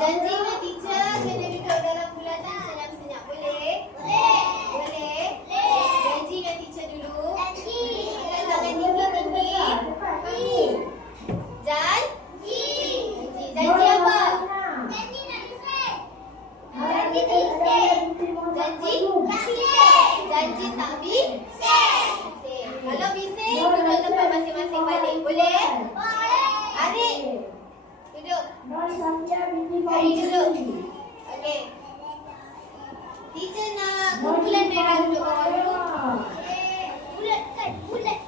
janjinya teacher kena duduk dalam bulatan senyap-senyap. Boleh? Boleh? Janjinya teacher dulu. Angkat tangan tinggi-tinggi. Janji. Janji apa? Janji tak bising. Kalau bising, duduk tempat masing-masing balik. Boleh? Adik. Duduk. Adik duduk. Okey. Teacher nak kumpulan merah duduk bawah dulu. Bulat kan? Bulat.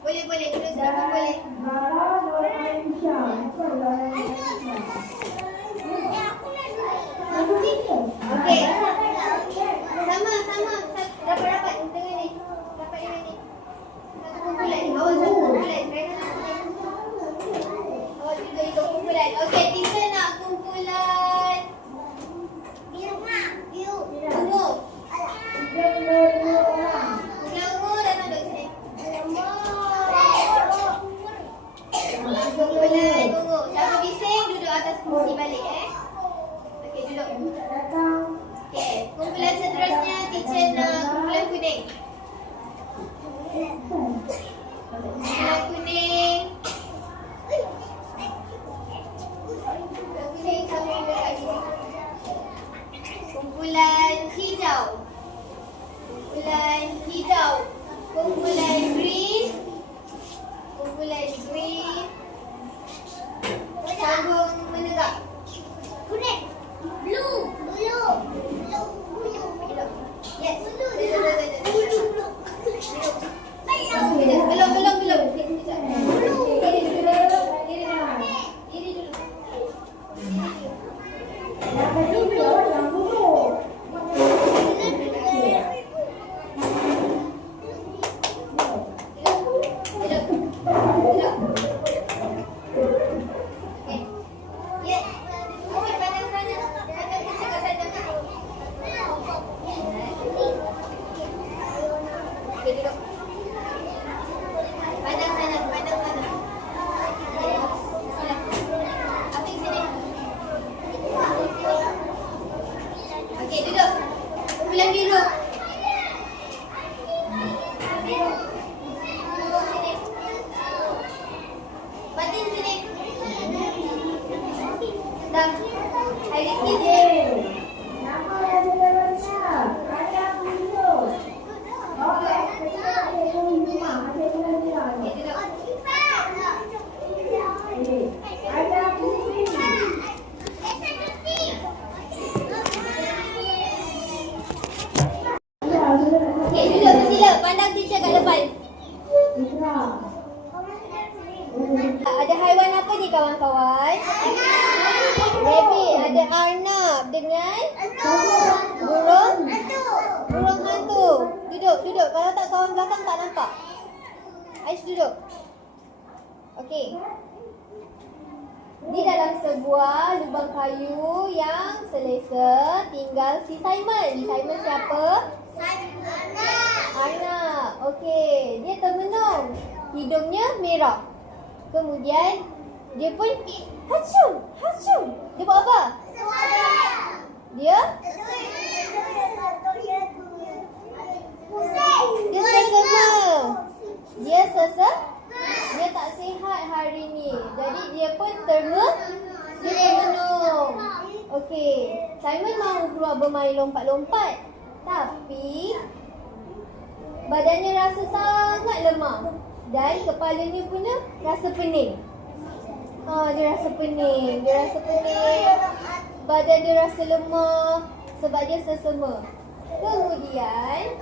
Boleh duduk sebentar boleh. Okey. Sama. Rapat tengah ni. Rapat dengan ni. Satu kumpulan ni. Awak satu kumpulan. Awak juga ikut kumpulan. Okey, teacher nak kumpulan ungu. Kumpulan ungu datang duduk sini. Kumpulan ungu. Siapa bising duduk atas kursi balik Okey, duduk. Okey, kumpulan seterusnya teacher nak kumpulan kuning. Kumpulan kuning. Kuning sama dekat sini. Kumpulan hijau. Kumpulan hijau. Kumpulan green. Kumpulan green. Sambung menegak. Kuning. Blue. Yes. Belum. Diri dulu. Kumpulan biru. Batin sini. Dah. Iris sini. Nama yang sebenarnya Raya Bunyo. Okey, duduk bersila. Pandang teacher kat depan. Ada haiwan apa ni kawan-kawan? Rabbit. Ada arnab dengan burung hantu. Duduk. Kalau tak kawan belakang tak nampak. Ais duduk. Okey. Di dalam sebuah lubang kayu yang selesa tinggal si Simon. Simon siapa? Arnab. Okey, dia termenung. Hidungnya merah. Kemudian dia pun hacum. Dia buat apa? Dia sesama. Dia tak sihat hari ni. Jadi dia pun termenung. Okey, Simon mahu keluar bermain lompat-lompat. Tapi badannya rasa sangat lemah dan kepalanya punya rasa pening. Dia rasa pening. Badan dia rasa lemah sebab dia sesama. Kemudian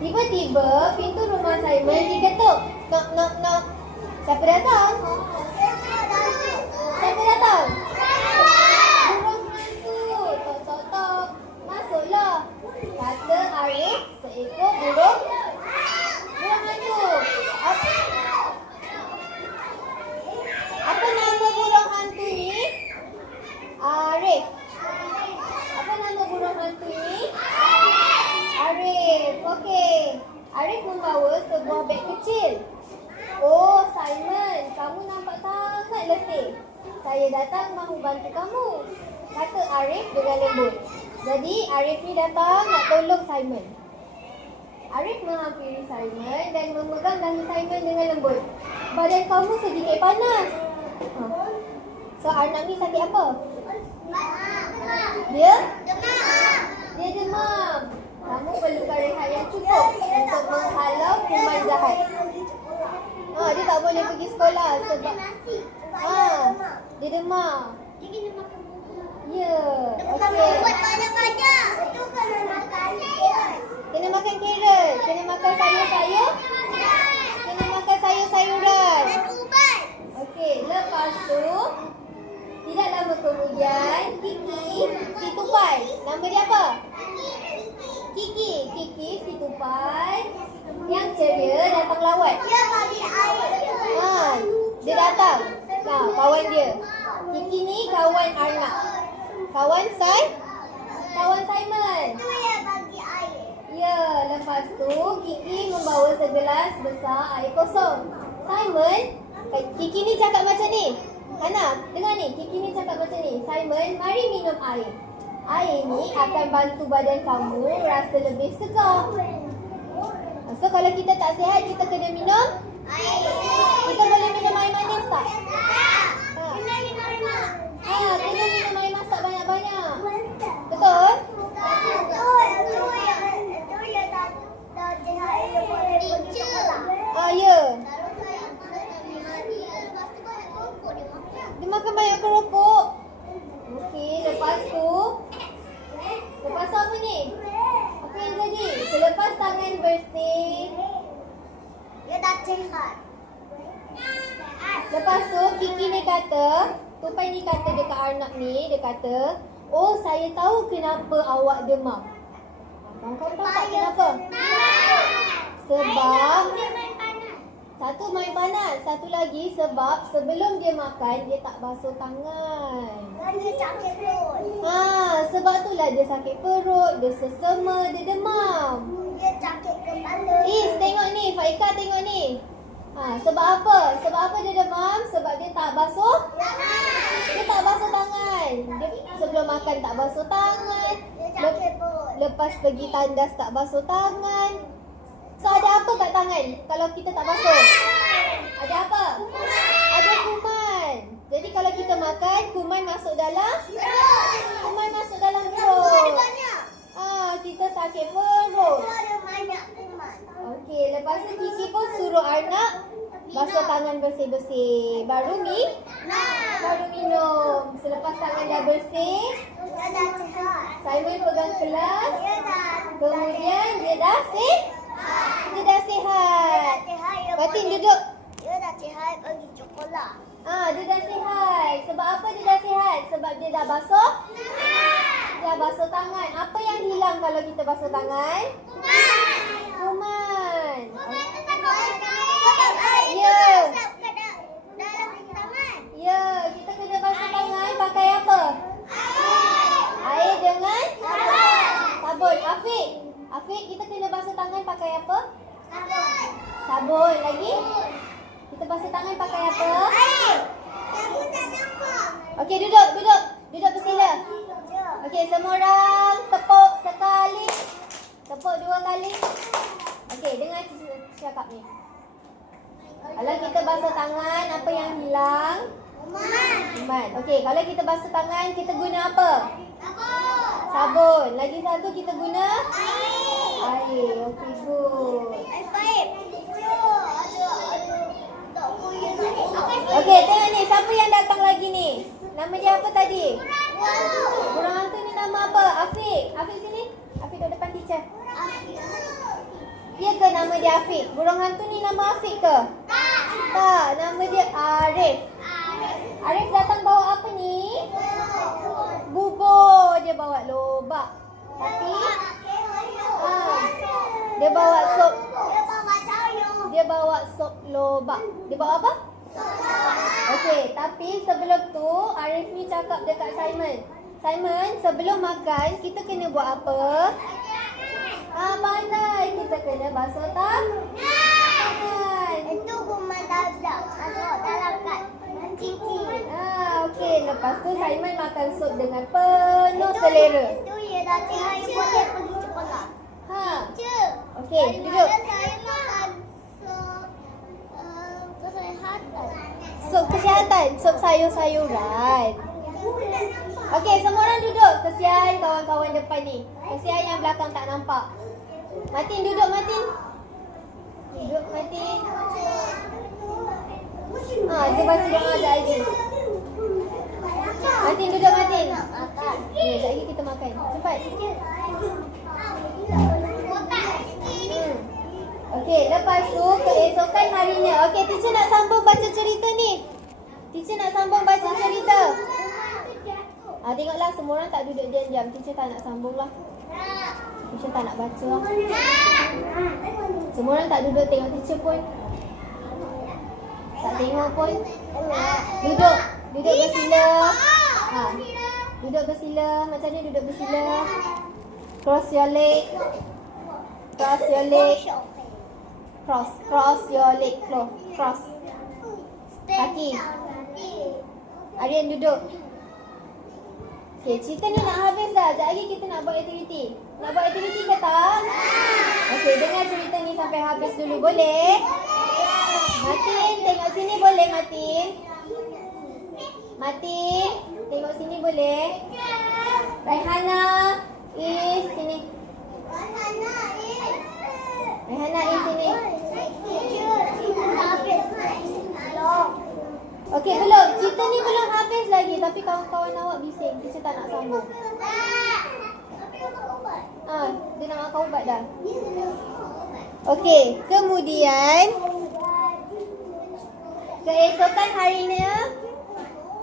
tiba-tiba pintu rumah Simon diketuk. Knock. Siapa datang? Burung hantu. Tok. Masuklah. Kata Arif, seekor burung hantu. Apa nama burung hantu ni? Arif. Apa nama burung hantu ni? Arif. Okey. Arif membawa Oh, Simon, kamu nampak sangat letih. Saya datang mahu bantu kamu, kata Arif dengan lembut. Jadi Arif ni datang nak tolong Simon. Arif menghampiri Simon dan memegang dahi Simon dengan lembut. Badan kamu sedikit panas. So Arnab ni sakit apa? Dia demam. Kamu perlukan rehat yang cukup untuk menghalau kuman jahat. Dia tak boleh pergi sekolah sebab dia demam. Dia kena makan buah. Ya. Okey. Okey. Banyak-banyak. Itu kena makan carrot. Kena makan carrot, kena makan sayur-sayur, kena makan sayur-sayuran. Dan ubat. Okey, lepas tu tidak lama kemudian Kiki si tupai. Nama dia apa? Kiki si tupai yang ceria datang lawat. Dia bagi air. Dia datang. Kawan dia. Kiki ni kawan Arnab. Kawan Simon. Itu yang bagi air. Ya, lepas tu Kiki membawa segelas besar air kosong. Simon, Kiki ni cakap macam ni. Hana, dengar ni. Kiki ni cakap macam ni. Simon, mari minum air. Air ni akan bantu badan kamu rasa lebih segar. So kalau kita tak sihat, kita kena minum Air. Kita boleh minum air manis tak? Kena minum air. Kena minum air masak banyak-banyak. Betul? Itu yang dah sihat dia boleh pergi sekolah. Ya. Kalau saya makan hari, lepas tu banyak keropok dia makan. Dia makan banyak keropok. Okey, lepas tu apa ni? Apa yang jadi? Selepas tangan bersih, Dia dah sihat. lepas tu Kiki ni kata, tupai ni kata dekat Arnab ni, dia kata, oh saya tahu kenapa awak demam. Kau tahu tak kenapa? Sebab Dia main panas. satu main panas, satu lagi sebab sebelum dia makan dia tak basuh tangan. Dan dia sakit perut. Sebab itulah dia sakit perut, dia sesama, dia demam. Dia sakit kepala. Tengok ni, Faika tengok ni. Sebab apa? Sebab apa dia demam? Sebab dia tak basuh. Dia tak basuh tangan. Dia sebelum makan tak basuh tangan. Dia sakit perut. Lepas pergi tandas tak basuh tangan. So ada apa kat tangan kalau kita tak basuh? Ada apa? Ada kuman. Jadi kalau kita makan, kuman masuk dalam perut. Banyak. Kita sakit perut. Ada banyak teman. Okey, lepas tu Kiki pun suruh Arnab basuh tangan bersih-bersih. Baru minum. Selepas tangan dah bersih, Dia dah sihat. Simon pegang kelas. Dia dah Kemudian dia dah sihat. Dia dah sihat. Fatin duduk. Dia dah sihat pergi sekolah. Dia dah sihat. Sebab apa dia dah sihat? Sebab dia dah basuh. Dia basuh tangan. Apa yang hilang kalau kita basuh tangan? Kuman. Ya, kita kena basuh tangan pakai apa? Air dengan sabun. Afiq, kita kena basuh tangan pakai apa? Sabun. Lagi? Kita basuh tangan pakai apa? Okey, duduk. Duduk bersila. Okey, semua orang tepuk sekali. Tepuk 2 kali. Okey, dengar cakap ni. Kalau kita basuh tangan, apa yang hilang? Kuman. Okey, kalau kita basuh tangan, kita guna apa? Sabun. Lagi satu kita guna? Air. Okey, good. Okey, tengok ni. Siapa yang datang lagi ni? Nama dia apa tadi? Burung hantu ni nama apa? Afiq. Afiq sini. Afiq duduk depan teacher. Ya ke nama dia Afiq? Burung hantu ni nama Afiq ke? Tak. Nama dia Arif. Arif datang bawa apa ni? Bubur. Dia bawa lobak. Tapi dia bawa sup. Dia bawa sup lobak. Dia bawa apa? Okey, tapi sebelum tu Arif ni cakap dekat Simon. Simon, sebelum makan kita kena buat apa? Pandai. Kita kena basuh tangan. Itu kuman Simon makan sup dengan penuh selera. Itu ya nanti hari boleh pergi sekolah. Ha. Cik. Okey, duduk. Saya makan kesehatan. Sup kesihatan, sup sayur-sayuran. Okey, semua orang duduk. Kesian kawan-kawan depan ni. Kesian yang belakang tak nampak. Martin duduk, Martin. Duduk, Martin. Dia baca doa sekejap lagi. Martin duduk, Martin. Sekejap lagi kita makan. Cepat. Okey, lepas tu keesokan harinya. Okey, teacher nak sambung baca cerita ni. Teacher nak sambung baca cerita. Tengoklah semua orang tak duduk diam-diam. Teacher tak nak sambung lah. Teacher tak nak baca lah. Semua orang tak duduk tengok teacher pun. Tak tengok pun. Duduk. Duduk bersila. Duduk bersila. Macam ni duduk bersila. Cross your leg. Cross your leg. Cross your leg. Cross. Kaki. Aryan duduk. Okay, cerita ni nak habis dah. Sekejap lagi kita nak buat aktiviti. Nak buat aktiviti ke tak? Okey, dengar cerita ni sampai habis dulu. Boleh? Martin, tengok sini boleh Martin? Martin, tengok sini boleh? Raihana is sini. Raihana is sini. Okey, belum. Cerita ni belum habis lagi. Tapi kawan-kawan awak bising. Teacher tak nak sambung. Dia nak makan ubat dah. Okey, kemudian keesokan harinya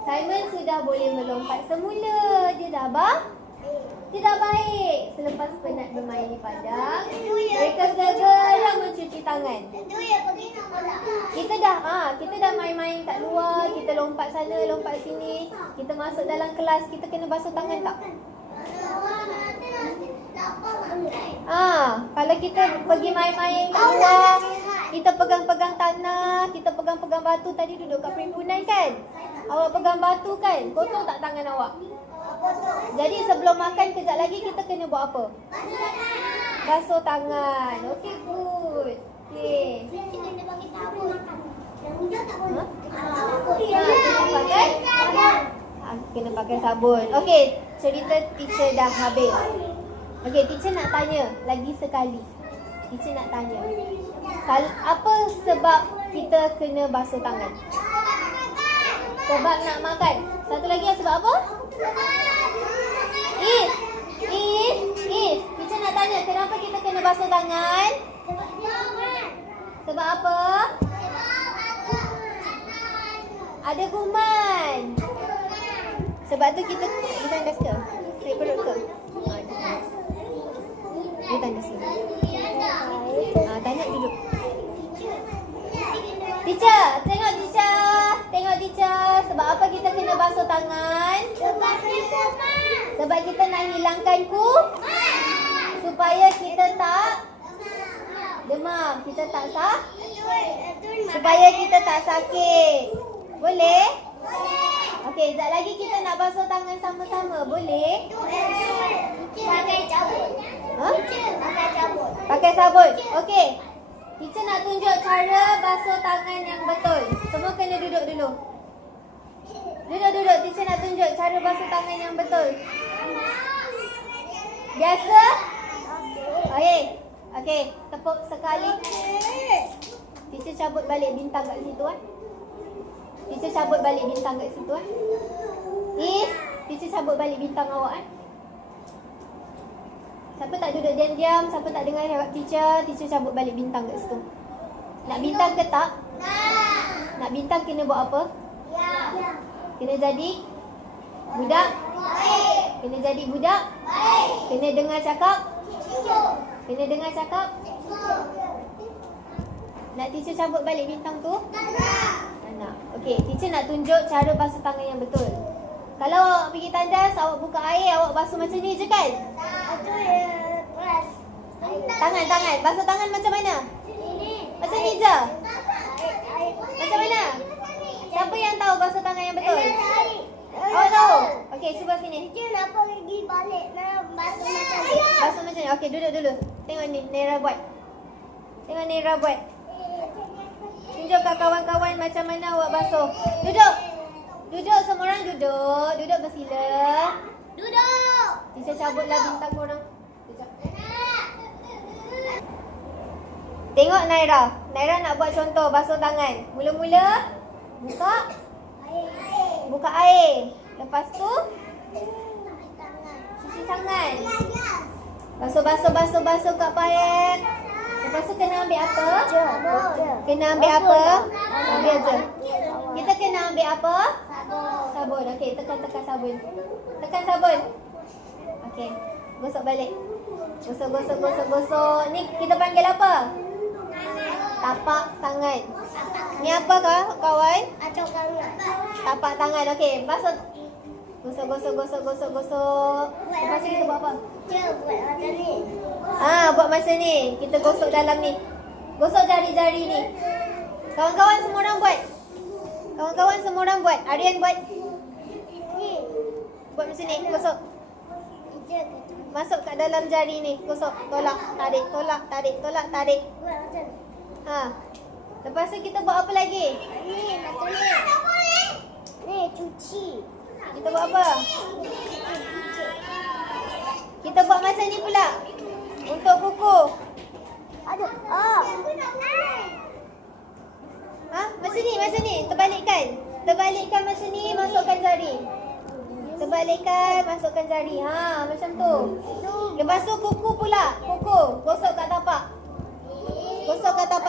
Simon sudah boleh melompat semula. Dia dah baik. Selepas penat bermain di padang, mereka segera mencuci tangan. Kita dah main-main kat luar, kita lompat sana, lompat sini. Kita masuk dalam kelas, kita kena basuh tangan tak? Kalau kita pergi main-main kat luar, kita pegang-pegang tanah, kita pegang-pegang batu. Tadi duduk kat perhimpunan kan? Awak pegang batu kan? Kotor tak tangan awak? Jadi sebelum makan kejap lagi kita kena buat apa? Basuh tangan. Okey, good. Okey. Kena pakai sabun. Okey, cerita teacher dah habis. Okey, teacher nak tanya lagi sekali. Teacher nak tanya. Apa sebab kita kena basuh tangan? Sebab nak makan. Satu lagi sebab apa? Is. Teacher nak tanya, kenapa kita kena basuh tangan? Sebab apa? Ada kuman. Sebab tu kita tandas ke? Sakit perut ke? Dia tandas ke? Tanya dulu. Teacher, tengok teacher. Sebab apa kita kena basuh tangan? Sebab kita nak hilangkan supaya kita tak demam. Kita tak supaya kita tak sakit. Boleh? Okey, sekejap lagi kita nak basuh tangan sama-sama. Boleh? Pakai sabun. Pakai sabun. Okey. Teacher nak tunjuk cara basuh tangan yang betul. Semua kena duduk dulu. Duduk. Teacher nak tunjuk cara basuh tangan yang betul. Biasa? Okey. Tepuk sekali. Teacher cabut balik bintang kat situ Teacher cabut balik bintang kat situ Is, teacher cabut balik bintang awak Siapa tak duduk diam-diam, siapa tak dengar jawab teacher cabut balik bintang kat situ. Nak bintang ke tak? Nak bintang kena buat apa? Kena jadi budak? Kena jadi budak? Kena dengar cakap? Kena dengar cakap? Nak teacher cabut balik bintang tu? Nak. Okey, teacher nak tunjuk cara basuh tangan yang betul. Kalau awak pergi tandas, awak buka air, awak basuh macam ni je kan? Tangan. Basuh tangan macam mana? Macam ni je? Macam mana? Siapa yang tahu basuh tangan yang betul? Awak tahu? Okey, cuba sini. Teacher nak pergi balik nak basuh macam ni. Basuh macam ni. Okey, duduk dulu. Tengok ni, Naira buat. Tengok Naira buat. Tunjuk kat kawan-kawan macam mana awak basuh. Duduk. Duduk, semua orang duduk. Duduk bersila. Duduk. Teacher cabutlah bintang korang. Sekejap. Tengok Naira. Naira nak buat contoh basuh tangan. Mula-mula buka. Buka air. Lepas tu cuci tangan. Basuh kat payet. Lepas tu kena ambil apa? Kena ambil apa? Ambil je. Kita kena ambil apa? Sabun. Okey, tekan sabun. Tekan sabun. Okey. Gosok balik. Gosok. Ni kita panggil apa? Tapak tangan. Ni apa kawan? Tapak tangan. Okey, basuh. Gosok. Lepas tu kita buat apa? Buat macam ni. Buat macam ni. Kita gosok dalam ni. Gosok jari-jari ni. Kawan-kawan semua orang buat. Aryan buat. Ni. Buat macam ni. Gosok. Teacher Masuk kat dalam jari ni. Gosok. Tolak, tarik. buat macam ni. Lepas tu kita buat apa lagi? Ni macam ni. Ni cuci. Kita buat apa? Kita buat macam ni pula. Untuk kuku. Aduh. Macam ni. Terbalikkan macam ni. Masukkan jari. Masukkan jari. Macam tu. Lepas tu kuku pula. Gosok kat tapak.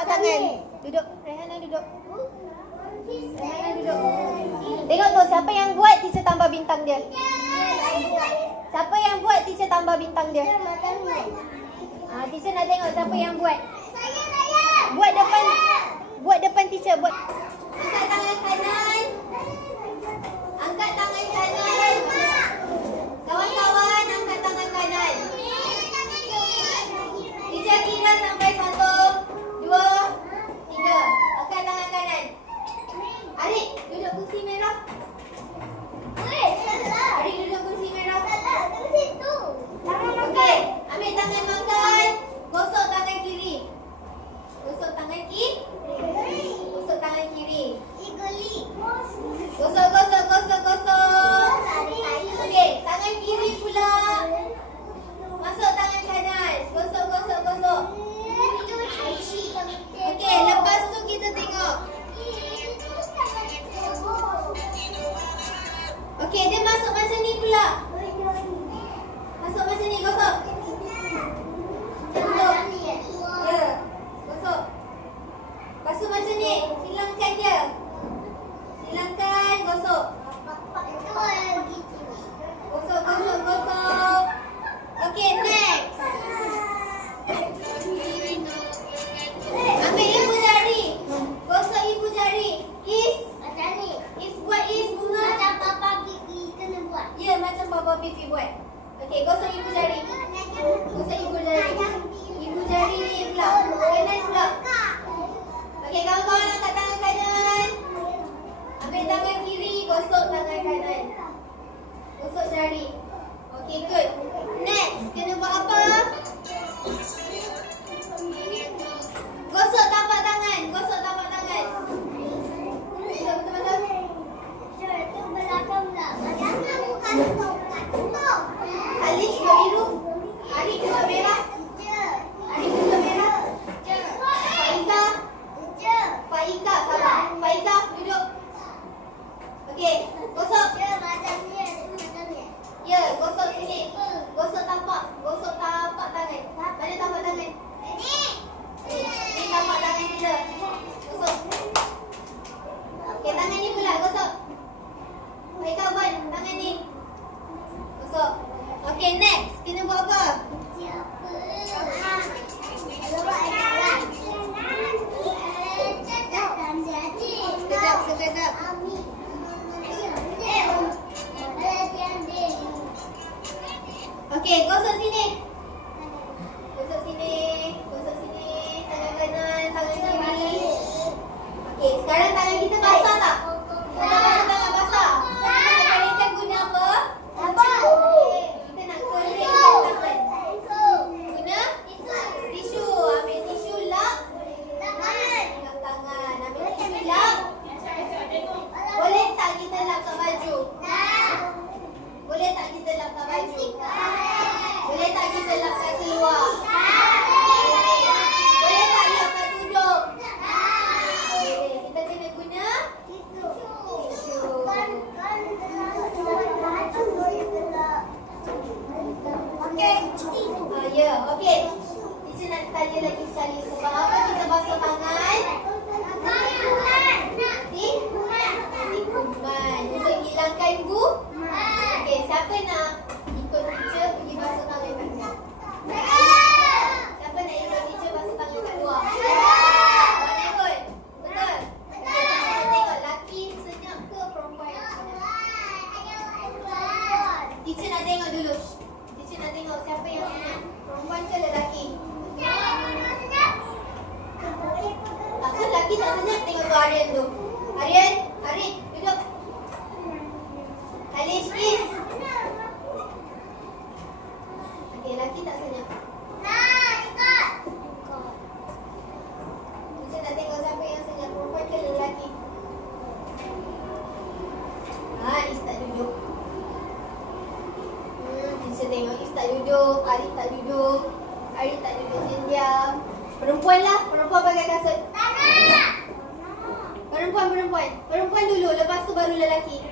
Tangan. Duduk. Rehana duduk. Tengok tu, siapa yang buat teacher tambah bintang dia. Siapa yang buat teacher tambah bintang dia. Teacher nak tengok siapa yang buat. Buat depan teacher. Angkat tangan kanan. Kawan-kawan, angkat tangan kanan. Teacher kira sampai 1, 2, 3. Angkat tangan kanan. Arik, duduk kursi merah. Arik duduk kursi merah. Okey, ambil tangan makan. Gosok tangan kiri. Gosok tangan kiri. Gosok. Okey, tangan kiri pula. Masuk tangan kanan. Gosok. Okey, lepas tu kita tengok. Okey, dia masuk macam ni pula. Masuk macam ni, gosok. Ya, gosok. Basuh macam ni, silangkan dia. Gosok. Gosok. Okey, next. Ambil ibu jari. Gosok ibu jari. Is buat bunga. Ya, macam Papa Pipi buat. Okey, gosok ibu jari. Ibu jari ni pula. Kanan pula. Okey, kawan-kawan angkat tangan kanan. Ambil tangan kiri, gosok tangan kanan. Gosok jari. Okey, good. Next, kena buat apa? Gosok tapak tangan. Betul-betul. Alish duduk biru. Arik duduk merah. Faika, sabar. Faika, duduk. Okey, gosok. Ya, gosok sini. Gosok tapak tangan. Mana tapak tangan? Ni tapak tangan kita. Gosok. Okey, tangan ni pula gosok. Faika buat tangan ni. Gosok. Okey, next. Kena buat apa? Sekejap. Okey, gosok sini. Tangan kanan, tangan kiri. Okey, sekarang tangan kita basah tak? Kita pasang tangan basah. Tangan lelaki tak senyap tengok tu Aryan tu. Aryan, Arif, duduk. Alish, is. Okey, lelaki tak senyap. Nah, ikut. Teacher nak tengok siapa yang senyap, perempuan ke lelaki. Is tak duduk. Teacher tengok Is tak duduk, Arif tak duduk. Arif tak duduk diam. Perempuan lah, perempuan pakai kasut. Perempuan. Perempuan dulu, lepas tu baru lelaki.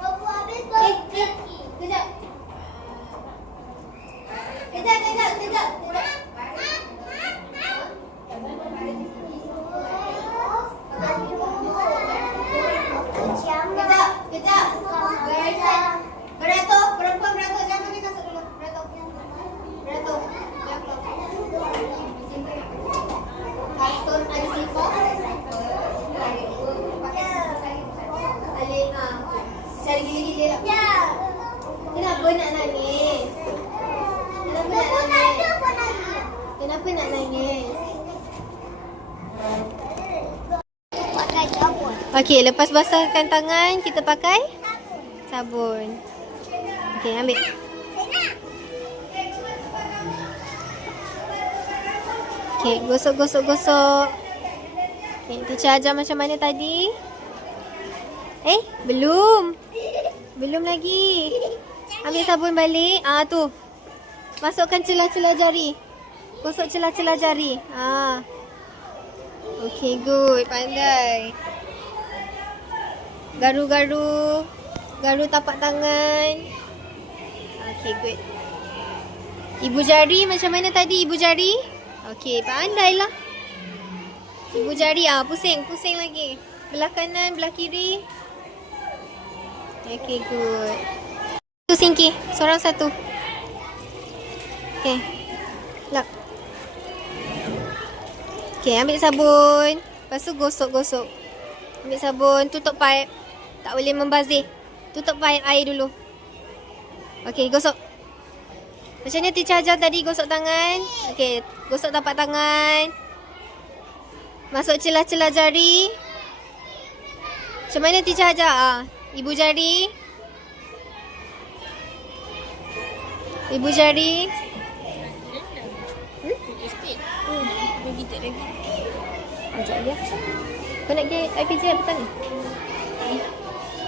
Aku habis baru lelaki. Kejap. Kejap. Kejap. Beratur, perempuan beratur. Jangan pakai kasut dulu. Beratur. Kasut ada sifar. Alik, cari gila-gila. Kenapa nak nangis? Kenapa nak nangis? Pakai sabun. Okey, lepas basahkan tangan, kita pakai sabun. Okey, ambil. Okey, gosok. Okey, teacher ajar macam mana tadi? Belum. Belum lagi. Ambil sabun balik. Tu. Masukkan celah-celah jari. Gosok celah-celah jari. Okey, good. Pandai. Garu tapak tangan. Okey, good. Ibu jari macam mana tadi? Ibu jari? Okey, pandailah. Ibu jari, pusing lagi. Belah kanan, belah kiri. Okey, good. Tu singki, seorang satu. Okey. Lap. Okey, ambil sabun. Lepas tu gosok. Ambil sabun, tutup pipe. Tak boleh membazir. Tutup pipe air dulu. Okey, gosok. Macam mana teacher ajar tadi, gosok tangan. Okey, gosok tapak tangan. Masuk celah-celah jari. Macam mana teacher ajar? Ibu jari. Lagi tak lagi. Sekejap dia. Kau nak pergi IPJ apa tadi?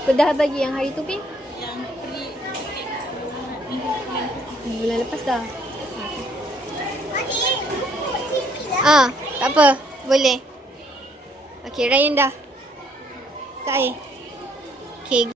Kau dah bagi yang hari tu, Pin? Yang beli Bulan lepas dah. Tak apa. Boleh. Okey, Ryan dah. Kat air. Okey.